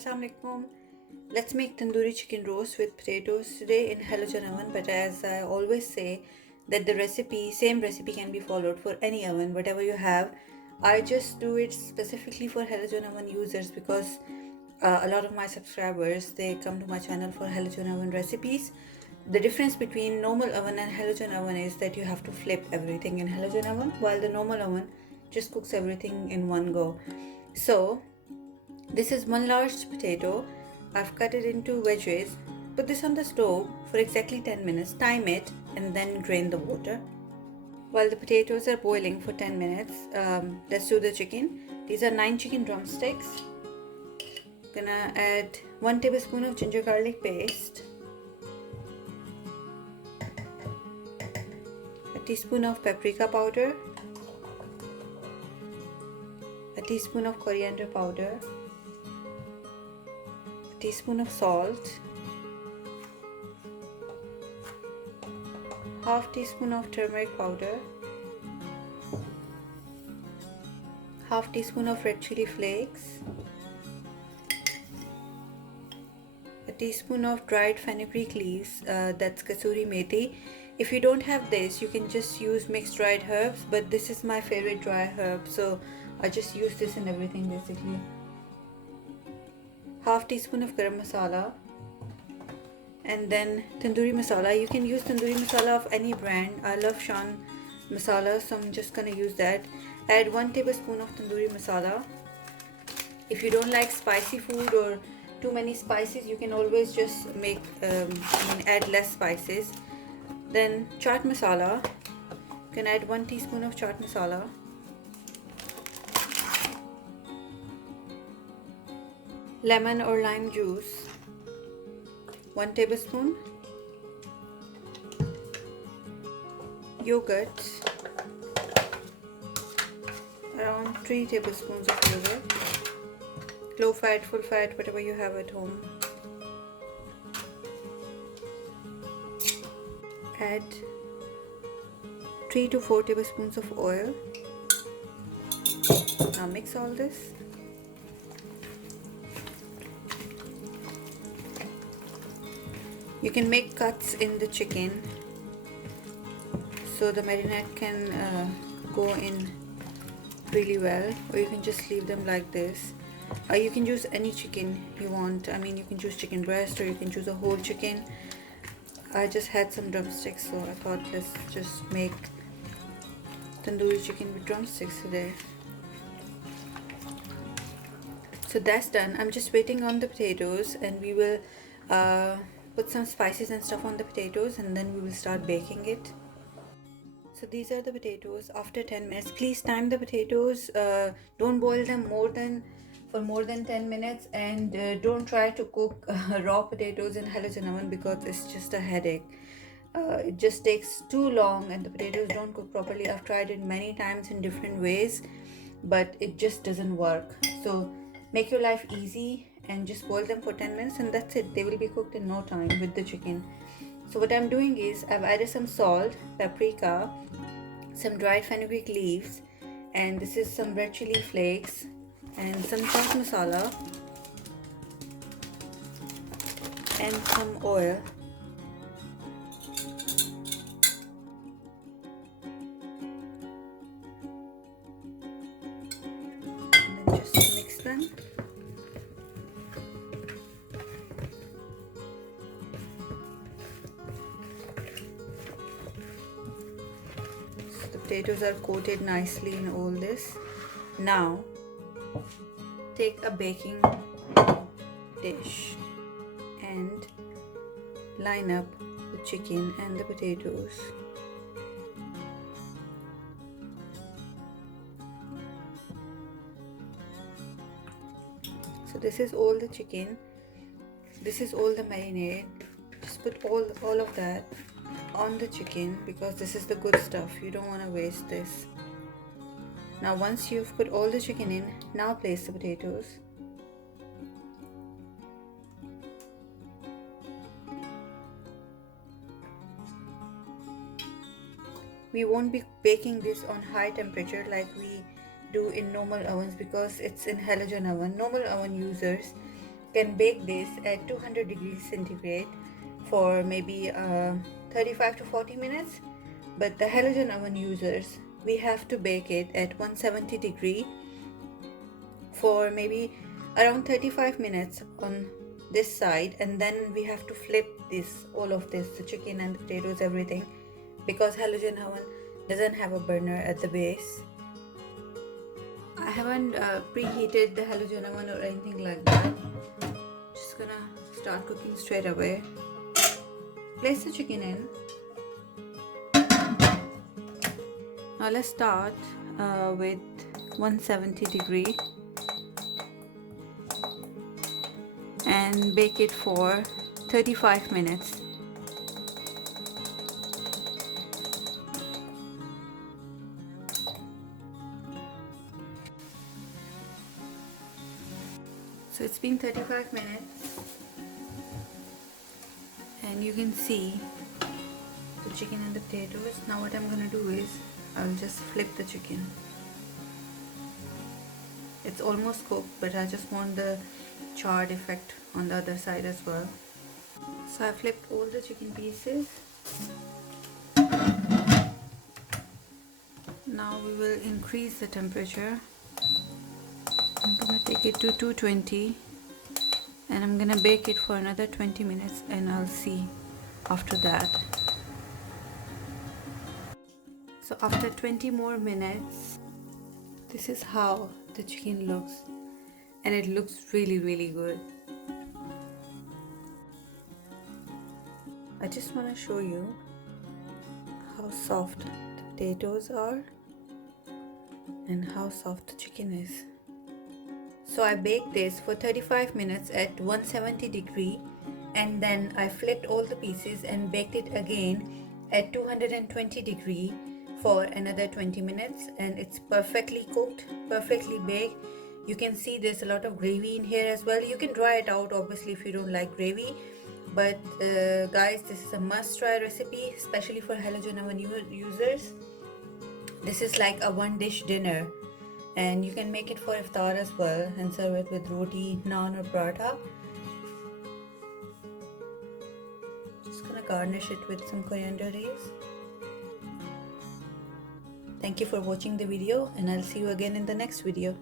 Assalamu alaikum. Let's make tandoori chicken roast with potatoes today in halogen oven. But as I always say, that the same recipe can be followed for any oven, whatever you have. I just do it specifically for halogen oven users because a lot of my subscribers, they come to my channel for halogen oven recipes. The difference between normal oven and halogen oven is that you have to flip everything in halogen oven, while the normal oven just cooks everything in one go. So this is one large potato. I've cut it into wedges. Put this on the stove for exactly 10 minutes, time it, and then drain the water. While the potatoes are boiling for 10 minutes, let's do the chicken. These are 9 chicken drumsticks. Gonna add 1 tablespoon of ginger garlic paste, a teaspoon of paprika powder, a teaspoon of coriander powder, teaspoon of salt, half teaspoon of turmeric powder, half teaspoon of red chili flakes, a teaspoon of dried fenugreek leaves, that's kasuri methi. If you don't have this, you can just use mixed dried herbs, but this is my favorite dry herb, so I just use this in everything basically. Half teaspoon of garam masala, and then tandoori masala. You can use tandoori masala of any brand. I love Shan masala, so I'm just gonna use that. Add 1 tablespoon of tandoori masala. If you don't like spicy food or too many spices, you can always just add less spices. Then chaat masala. You can add 1 teaspoon of chaat masala. Lemon or lime juice, 1 tablespoon. Yogurt, around 3 tablespoons of yogurt. Low fat, full fat, whatever you have at home. Add 3 to 4 tablespoons of oil. Now mix all this. You can make cuts in the chicken so the marinade can go in really well, or you can just leave them like this. You can choose any chicken you want. You can choose chicken breast or you can choose a whole chicken. I just had some drumsticks, so I thought let's just make tandoori chicken with drumsticks today. So that's done. I'm just waiting on the potatoes, and we will put some spices and stuff on the potatoes, and then we will start baking it. So these are the potatoes after 10 minutes. Please time the potatoes. Don't boil them for more than 10 minutes, and don't try to cook raw potatoes in halogen oven because it's just a headache. It just takes too long and the potatoes don't cook properly. I've tried it many times in different ways, but it just doesn't work. So make your life easy and just boil them for 10 minutes, and that's it. They will be cooked in no time with the chicken. So what I'm doing is I've added some salt, paprika, some dried fenugreek leaves, and this is some red chili flakes, and some chaat masala, and some oil. And then just mix them. The potatoes are coated nicely in all this. Now take a baking dish and line up the chicken and the potatoes. So this is all the chicken, this is all the marinade. Just put all of that on the chicken because this is the good stuff. You don't want to waste this. Now once you've put all the chicken in, now place the potatoes. We won't be baking this on high temperature like we do in normal ovens because it's in halogen oven. Normal oven users, can bake this at 200 degrees centigrade for maybe 35 to 40 minutes, but the halogen oven users, we have to bake it at 170 degree for maybe around 35 minutes on this side, and then we have to flip this, all of this, the chicken and the potatoes, everything, because halogen oven doesn't have a burner at the base. I haven't preheated the halogen oven or anything like that. Just gonna start cooking straight away. Place the chicken in. Now let's start with 170 degree and bake it for 35 minutes. So it's been 35 minutes and you can see the chicken and the potatoes. Now what I'm gonna do is I'll just flip the chicken. It's almost cooked, but I just want the charred effect on the other side as well. So I flipped all the chicken pieces. Now we will increase the temperature. I'm gonna take it to 220 and I'm gonna bake it for another 20 minutes and I'll see after that. So after 20 more minutes, this is how the chicken looks, and it looks really good. I just want to show you how soft the potatoes are and how soft the chicken is. So I baked this for 35 minutes at 170 degree, and then I flipped all the pieces and baked it again at 220 degree for another 20 minutes, and it's perfectly cooked, perfectly baked. You can see there's a lot of gravy in here as well. You can dry it out obviously if you don't like gravy, but guys, this is a must try recipe, especially for halogen oven users. This is like a one dish dinner, and you can make it for iftar as well and serve it with roti, naan or paratha. Just gonna garnish it with some coriander leaves. Thank you for watching the video, and I'll see you again in the next video.